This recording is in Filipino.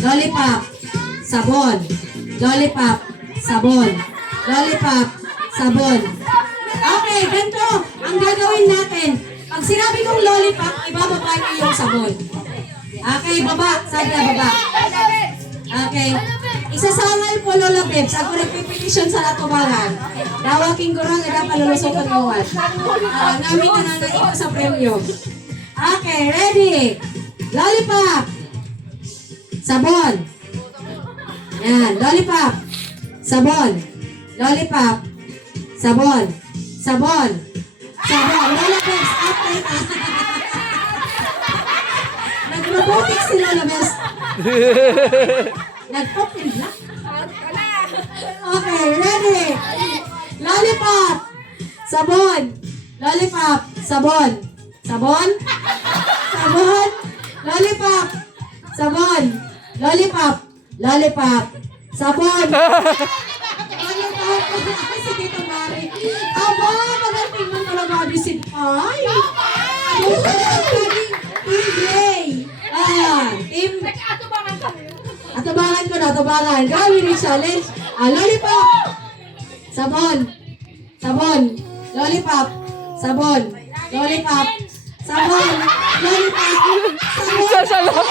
lollipop, sabon, lollipop, sabon, lollipop, sabon. Okay, ganito ang gagawin natin. Pag sinabi kong lollipop, ibababa niyo yung sabon. Okay, baba. Sabi na baba. Okay. Isasangal po, Lola Bebs. Ako nagpipetisyon sa atubangan. Dawaking gurang na palulusok ang iwan. Namin na nananaiko sa premyo. Okay, ready? Lollipop. Sabon. Yan, lollipop. Sabon. Lollipop. Sabon. Sabon. Sabon. Lola Bebs, update. Nag-robotics si Lola Bebs. Nag-open na. Okay, ready? Lollipop. Sabon. Lollipop. Sabon. Sabon. Sabon. Lollipop. Sabon. Lollipop. Lollipop. Sabon. Lollipop. Si Tito Mari. Aba, magaling mo talaga di si Ay. Team Gray. Team Atubangan ko na, atubangan. Gawin ni challenge. Lollipop. Sabon. Sabon. Lollipop. Sabon. Lollipop. Sabon. Lollipop. Sabon.